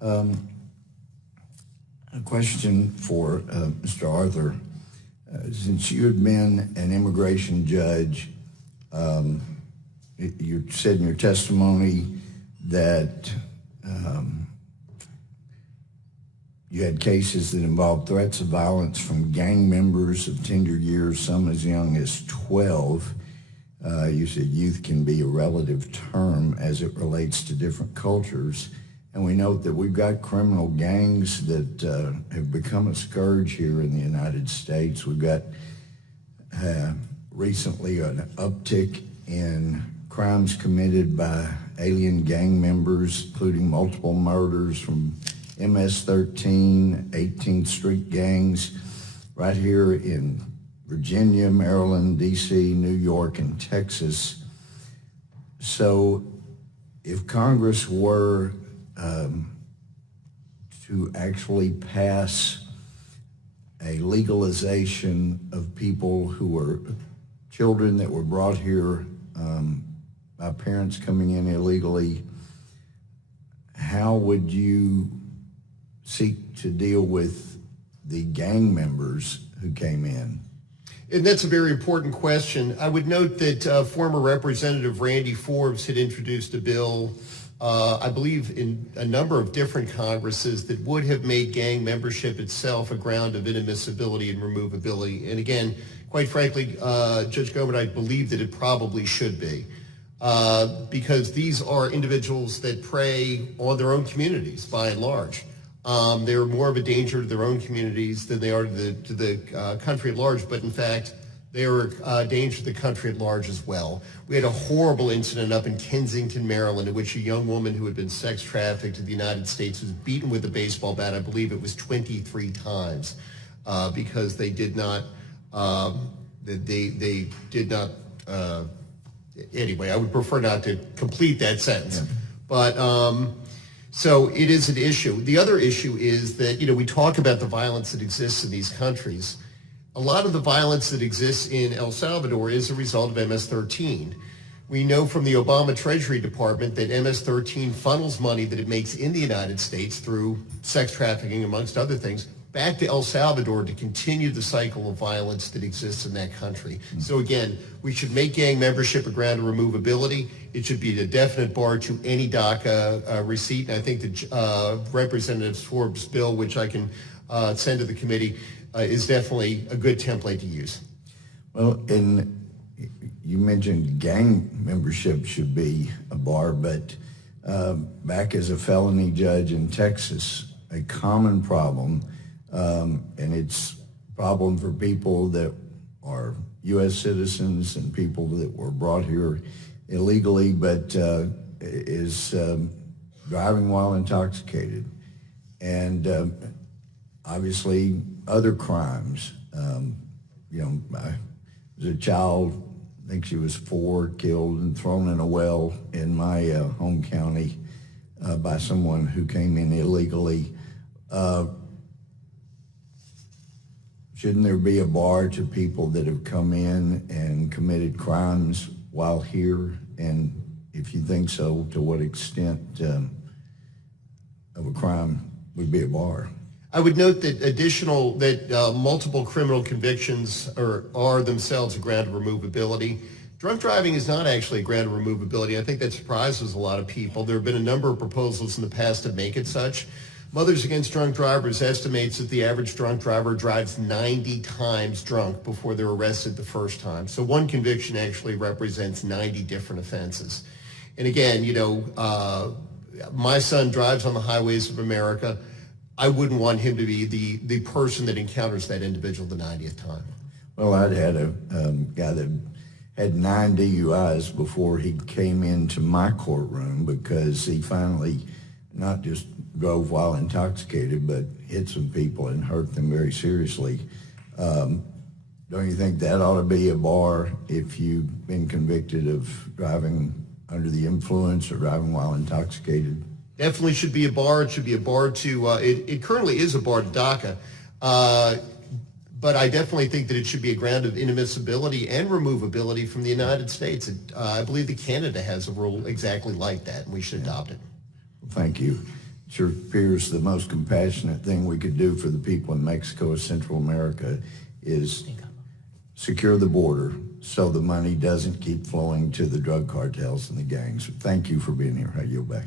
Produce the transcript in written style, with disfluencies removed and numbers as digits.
A question for Mr. Arthur. Since you had been an immigration judge, you said in your testimony that you had cases that involved threats of violence from gang members of tenured years, some as young as 12. You said youth can be a relative term as it relates to different cultures. And we note that we've got criminal gangs that have become a scourge here in the United States. We've got recently an uptick in crimes committed by alien gang members, including multiple murders from MS-13, 18th Street gangs right here in Virginia, Maryland, D.C., New York, and Texas. So if Congress were to actually pass a legalization of people who were children that were brought here by parents coming in illegally, how would you seek to deal with the gang members who came in? And that's a very important question. I would note that former Representative Randy Forbes had introduced a bill, I believe in a number of different Congresses, that would have made gang membership itself a ground of inadmissibility and removability. And again, quite frankly, Judge Gohmert, I believe that it probably should be. Because these are individuals that prey on their own communities by and large. They're more of a danger to their own communities than they are to the country at large, but in fact, they are a danger to the country at large as well. We had a horrible incident up in Kensington, Maryland, in which a young woman who had been sex trafficked to the United States was beaten with a baseball bat. I believe it was 23 times because they did not, anyway, I would prefer not to complete that sentence. Yeah. But so it is an issue. The other issue is that, we talk about the violence that exists in these countries. A lot of the violence that exists in El Salvador is a result of MS-13. We know from the Obama Treasury Department that MS-13 funnels money that it makes in the United States through sex trafficking, amongst other things, back to El Salvador to continue the cycle of violence that exists in that country. So again, we should make gang membership a ground of removability. It should be a definite bar to any DACA receipt. And I think that Representative Forbes' bill, which I can send to the committee, is definitely a good template to use. Well, and you mentioned gang membership should be a bar, but back as a felony judge in Texas, a common problem, and it's a problem for people that are U.S. citizens and people that were brought here illegally, but is driving while intoxicated. And obviously other crimes. I was a child, I think she was 4, killed and thrown in a well in my home county by someone who came in illegally. Shouldn't there be a bar to people that have come in and committed crimes while here? And if you think so, to what extent of a crime would be a bar? I would note that multiple criminal convictions are themselves a ground of removability. Drunk driving is not actually a ground of removability. I think that surprises a lot of people. There have been a number of proposals in the past to make it such. Mothers Against Drunk Drivers estimates that the average drunk driver drives 90 times drunk before they're arrested the first time. So one conviction actually represents 90 different offenses. And again, my son drives on the highways of America. I wouldn't want him to be the person that encounters that individual the 90th time. Well, I'd had a guy that had 9 DUIs before he came into my courtroom because he finally not just drove while intoxicated, but hit some people and hurt them very seriously. Don't you think that ought to be a bar if you've been convicted of driving under the influence or driving while intoxicated? Definitely should be a bar. It should be a bar to, it currently is a bar to DACA, but I definitely think that it should be a ground of inadmissibility and removability from the United States. I believe that Canada has a rule exactly like that, and we should adopt it. Thank you. sure appears the most compassionate thing we could do for the people in Mexico or Central America is secure the border so the money doesn't keep flowing to the drug cartels and the gangs. Thank you for being here. I yield back.